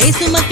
பேசுமக்க